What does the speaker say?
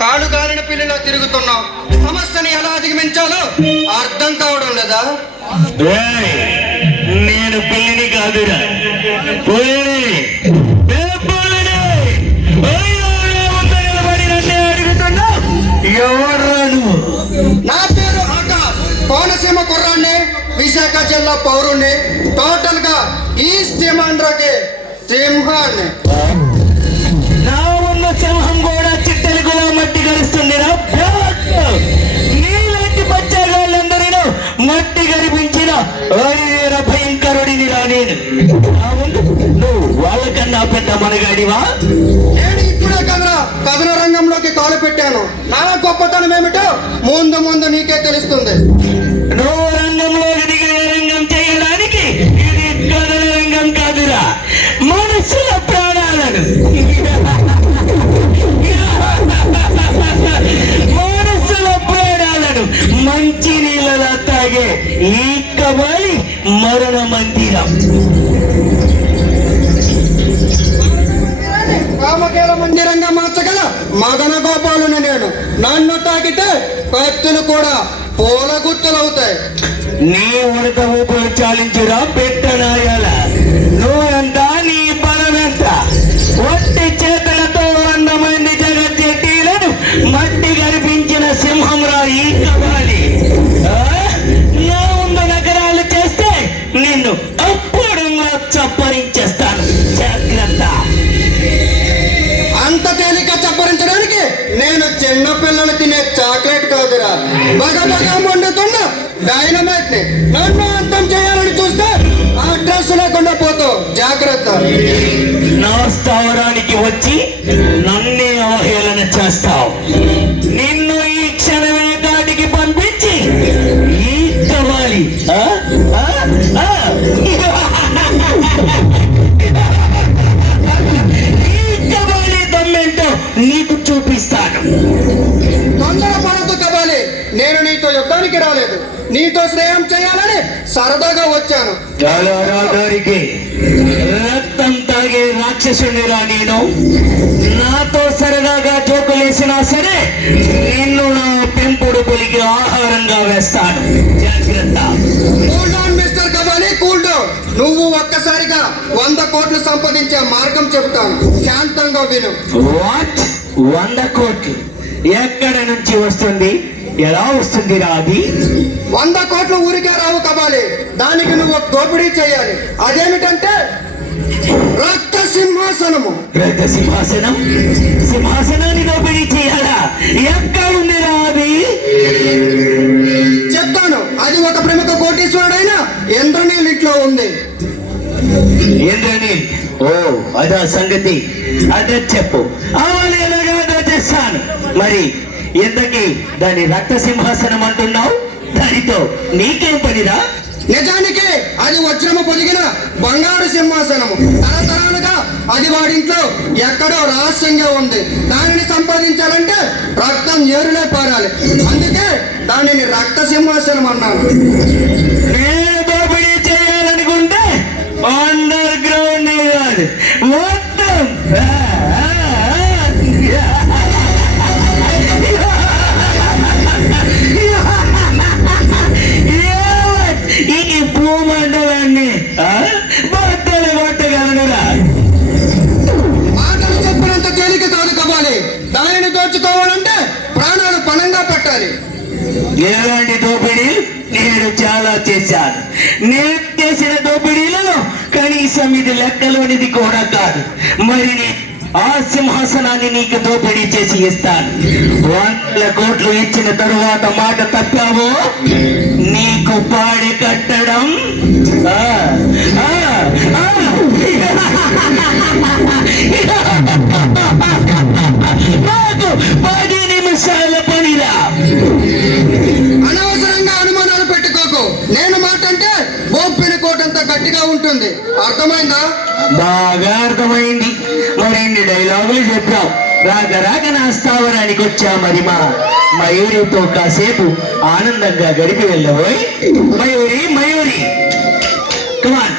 కాలు గాలిన పిల్లిలా తిరుగుతున్నావు. సమస్యని ఎలా అధిగమించాలో అర్థం కావడం లేదా? నేను పిల్లిని కాదురా, నా పేరు ఆకాష్, కోనసీమ కుర్రాన్ని, విశాఖ జిల్లా పౌరుణ్ణి, టోటల్ గా ఈ సీమాంధ్రకి సింహాన్ని. నా ఉన్న సింహం కూడా చిట్టెలుగులా మట్టి కలుస్తుందిరా. నీలాంటి బచ్చాగాళ్ళందరిలో మట్టి కనిపించిన భయంకరుడిని రా నేను. నువ్వు వాళ్ళకన్నా పెద్ద మనగాడివా? నేను ఇప్పుడే కథన రంగంలోకి కాలు పెట్టాను. నా గొప్పతనం ఏమిటో ముందు ముందు నీకే తెలుస్తుంది. నువ్వు రంగంలో దిగే రంగం చేయడానికి ఇది కథన రంగం కాదురా, మనుషుల ప్రాణాలను మనుషుల ప్రాణాలను మంచి నీళ్ళలా తాగే ఈ కబలి మరణ మందిరం. కామకేల మందిరంగా మార్చగల మదన గోపాలుని నేను. నన్ను తాకితే కత్తులు కూడా పూల గుర్తులవుతాయి. నీ ఉడత ఊపులు చాలించురా పెట్టనాయాల. నువ్వెంత, నీ బలమెంత? ఒట్టి చేతులతో 100 మంది జగజ్జెట్టీలను మట్టి కనిపించిన సింహం రా ఈ కబాలి. నా ముందు నగరాలు చేస్తే నిన్ను అప్పుడు చప్పరించేస్తాను, జాగ్రత్త. అంత తేలిక చప్పరించడానికి నేను చిన్న పిల్లలు తినే చాక్లెట్ కాదురా, బగబగా మండుతున్న డైనమైట్ ని. నన్ను అంతం చేయాలని చూస్తే ఆ డ్రెస్ లేకుండా పోతావు, జాగ్రత్త. నా స్థావరానికి వచ్చి నన్నే అవహేళన చేస్తావు. నిన్ను ఈ క్షణమే కాటికి పంపించి ఈ కవాలి దమ్మేంటో నీకు చూపిస్తాను. తొందరపడదు కబాలి, నేను నీతో యుద్ధానికి రాలేదు, నీతో స్నేహం చేయాలని సరదాగా వచ్చాను. గారికి రక్తం తాగే రాక్షసునిరా నేను. నాతో సరదాగా జోకులేసినా సరే నిన్ను నా పెంపుడు పులికి ఆహారంగా వేస్తాను, జాగ్రత్త. Cool down mister Kabali, cool down. నువ్వు ఒక్కసారిగా 100 కోట్లు సంపాదించే మార్గం చెప్తాను, శాంతంగా విను. వాట్? 100 కోట్లు ఎక్కడ నుంచి వస్తుంది? ఎలా వస్తుంది రా అది? 100 కోట్లు ఊరికే రావు కబాలి, దానికి నువ్వు దోపిడీ చేయాలి. అదేమిటంటే రక్త సింహాసనము. రక్త సింహాసనం? సింహాసనాన్ని దోపిడీ చేయాలా? ఎక్కడ ఉంది రా అది? చెప్తాను. అది ఒక ప్రముఖ కోటీశ్వరుడైన ఇంద్రనీల్ ఇంట్లో ఉంది. ఇంద్రనీల్? ఓ అదా సంగతి, అదే చెప్పు. ఎలాగా చేస్తాను. మరి ఇంతకీ దాని రక్త సింహాసనం అంటున్నావు, దానితో నీకేం పనిరా? నిజానికి అది వజ్రము పొదిగిన బంగారు సింహాసనము. తరతరాలుగా అది వాడింట్లో ఎక్కడో రహస్యంగా ఉంది. దానిని సంపాదించాలంటే రక్తం ఏరులే పారాలి. అందుకే దానిని రక్త సింహాసనం అన్నాను. నేను దోపిడీ చేయాలనుకుంటే అండర్ గ్రౌండ్ కాదు, మొత్తం ఈ భూమండలాన్ని బట్టలు కొట్టగలనురా. మాటలు చెప్పినంత తేలిక కాదు కబాలి, దానిని దోచుకోవాలంటే ప్రాణాలు పణంగా పెట్టాలి. ఎలాంటి దోపిడీ? నేను చాలా చేశాను. నేను చేసిన దోపిడీలలో కనీసం ఇది లెక్కలోనిది కూడా కాదు. మరి ఆ సింహాసనాన్ని నీకు దోపిడీ చేసి ఇస్తాను. 100 కోట్లు ఇచ్చిన తరువాత మాట తప్పావో నీకు పాడి కట్టడం నాకు 10 నిమిషాల పనిరా. అనవసరంగా అనుమానాలు పెట్టుకోకు. నేను మాట అంటే బొప్పిన కోటంత గట్టిగా ఉంటుంది. అర్థమైందా? బాగా అర్థమైంది. మరిన్ని డైలాగులు చెప్పావు. రాక నా స్థావరానికి వచ్చా. మరి మా మయూరితో కాసేపు ఆనందంగా గడిపి వెళ్ళబోయ్. మయూరి, కమాన్.